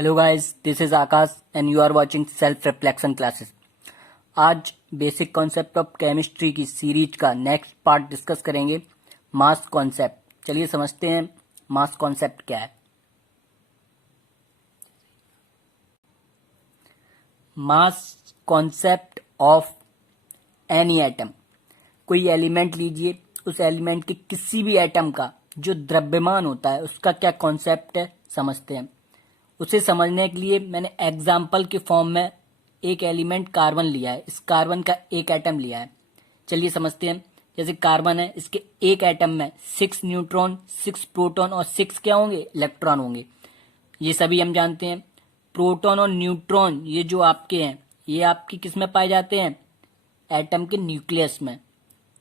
Hello guys, this is Akash and you are watching self reflection classes. आज basic concept of chemistry की series का next part discuss करेंगे, mass concept. चलिए समझते हैं मास कॉन्सेप्ट क्या है। मास कॉन्सेप्ट ऑफ एनी एटम। कोई एलिमेंट लीजिए, उस एलिमेंट के किसी भी एटम का जो द्रव्यमान होता है उसका क्या कॉन्सेप्ट है समझते हैं। उसे समझने के लिए मैंने एग्जाम्पल के फॉर्म में एक एलिमेंट कार्बन लिया है। इस कार्बन का एक एटम लिया है। चलिए समझते हैं। जैसे कार्बन है, इसके एक एटम में 6 न्यूट्रॉन, 6 प्रोटॉन और 6 क्या होंगे, इलेक्ट्रॉन होंगे। ये सभी हम जानते हैं। प्रोटॉन और न्यूट्रॉन ये जो आपके हैं, ये आपकी किस में पाए जाते हैं, एटम के न्यूक्लियस में।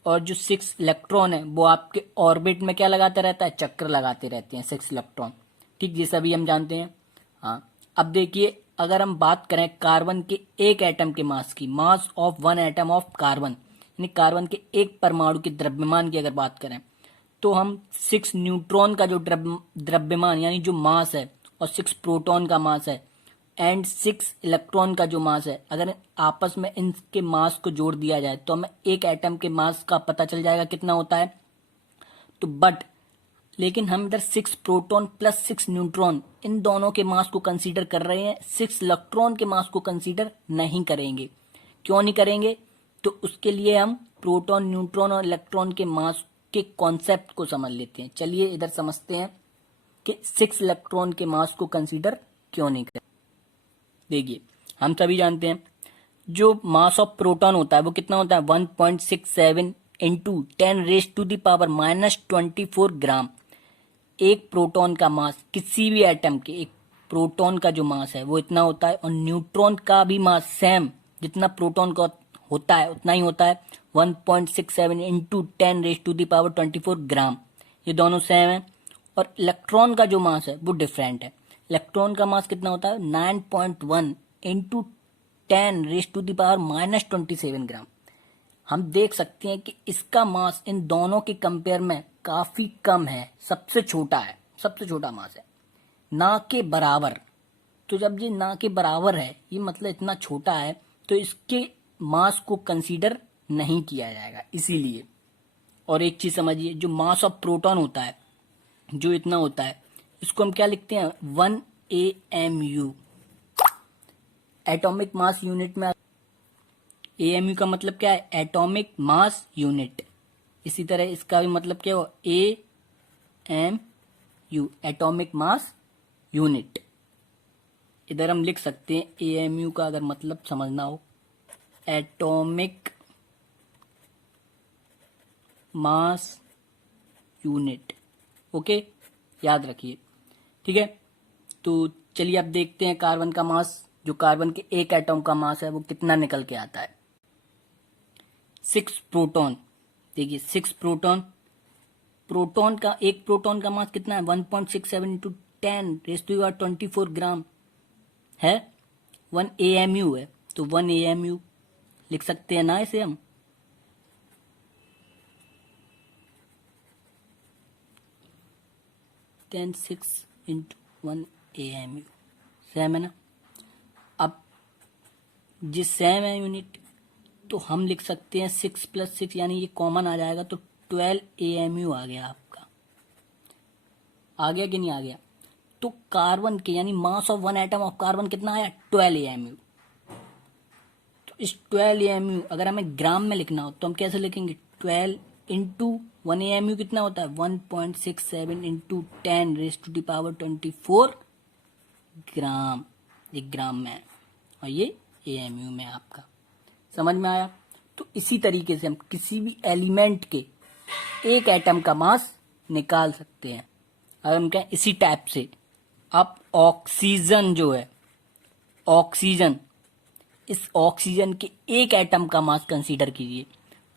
और जो 6 इलेक्ट्रॉन है वो आपके ऑर्बिट में क्या लगाते रहता है, चक्कर लगाते रहते हैं 6 इलेक्ट्रॉन। ठीक, ये सभी हम जानते हैं। हाँ, अब देखिए, अगर हम बात करें कार्बन के एक एटम के मास की, mass of one atom of carbon, यानी कार्बन के एक परमाणु के द्रव्यमान की अगर बात करें, तो हम 6 न्यूट्रॉन का जो द्रव्यमान यानी जो मास है, और 6 प्रोटॉन का मास है, एंड 6 इलेक्ट्रॉन का जो मास है, अगर आपस में इनके मास को जोड़ दिया जाए तो हमें एक एटम के मास का पता चल जाएगा कितना होता है। तो लेकिन हम इधर 6 प्रोटॉन प्लस 6 न्यूट्रॉन इन दोनों के मास को कंसीडर कर रहे हैं, 6 इलेक्ट्रॉन के मास को कंसीडर नहीं करेंगे। क्यों नहीं करेंगे? तो उसके लिए हम प्रोटॉन, न्यूट्रॉन और इलेक्ट्रॉन के मास के कॉन्सेप्ट को समझ लेते हैं। चलिए इधर समझते हैं कि 6 इलेक्ट्रॉन के मास को कंसीडर क्यों नहीं करें। देखिए, हम सभी जानते हैं जो मास ऑफ प्रोटॉन होता है वो कितना होता है, 1.67 इंटू 10⁻⁻24 ग्राम। एक प्रोटॉन का मास, किसी भी एटम के एक प्रोटॉन का जो मास है वो इतना होता है, और न्यूट्रॉन का भी मास सेम जितना प्रोटॉन का होता है उतना ही होता है, 1.67 इंटू 10⁻24 ग्राम। ये दोनों सेम है। और इलेक्ट्रॉन का जो मास है वो डिफरेंट है। इलेक्ट्रॉन का मास कितना होता है, 9.1 इंटू 10⁻⁻27 ग्राम। हम देख सकते हैं कि इसका मास इन दोनों के कंपेयर में काफी कम है, सबसे छोटा है, सबसे छोटा मास है, ना के बराबर। तो जब ये ना के बराबर है, ये मतलब इतना छोटा है, तो इसके मास को कंसीडर नहीं किया जाएगा, इसीलिए। और एक चीज समझिए, जो मास ऑफ प्रोटॉन होता है जो इतना होता है, इसको हम क्या लिखते हैं, 1 AMU, एटॉमिक मास यूनिट में। AMU का मतलब क्या है, एटॉमिक मास यूनिट। इसी तरह इसका भी मतलब क्या हो, AMU, एटॉमिक मास यूनिट। इधर हम लिख सकते हैं AMU का अगर मतलब समझना हो, एटॉमिक मास यूनिट। ओके, याद रखिए, ठीक है। तो चलिए अब देखते हैं कार्बन का मास, जो कार्बन के एक एटम का मास है वो कितना निकल के आता है। 6 प्रोटॉन, देखिए 6 प्रोटॉन, प्रोटॉन का एक प्रोटॉन का मास कितना है, 1.67 इंटू 10⁻24 ग्राम है। 1 AMU है, तो 1 AMU लिख सकते हैं ना इसे हम। टेन 6 इंटू 1 AMU सेम है ना। अब जिस सेम है यूनिट, तो हम लिख सकते हैं 6 + 6, यानी ये कॉमन आ जाएगा, तो 12 AMU आ गया आपका। आ गया कि नहीं आ गया? तो कार्बन के यानी mass of one atom of carbon कितना आया, 12 AMU। तो इस 12 AMU अगर हमें ग्राम में लिखना हो तो हम कैसे लिखेंगे, 12 इंटू 1 AMU कितना होता है, 1.67 इंटू 10⁻24 ग्राम। एक ग्राम में है और ये AMU में आपका। समझ में आया? तो इसी तरीके से हम किसी भी एलिमेंट के एक एटम का मास निकाल सकते हैं। अगर हम कहें इसी टाइप से, आप ऑक्सीजन जो है, ऑक्सीजन, इस ऑक्सीजन के एक एटम का मास कंसीडर कीजिए,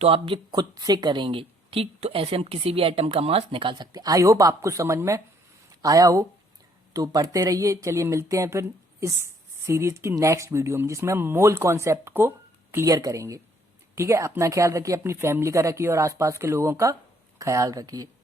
तो आप ये खुद से करेंगे। ठीक, तो ऐसे हम किसी भी एटम का मास निकाल सकते हैं। आई होप आपको समझ में आया हो, तो पढ़ते रहिए। चलिए मिलते हैं फिर इस सीरीज की नेक्स्ट वीडियो में, जिसमें हम मोल कॉन्सेप्ट को क्लियर करेंगे। ठीक है, अपना ख्याल रखिए, अपनी फैमिली का रखिए और आसपास के लोगों का ख्याल रखिए।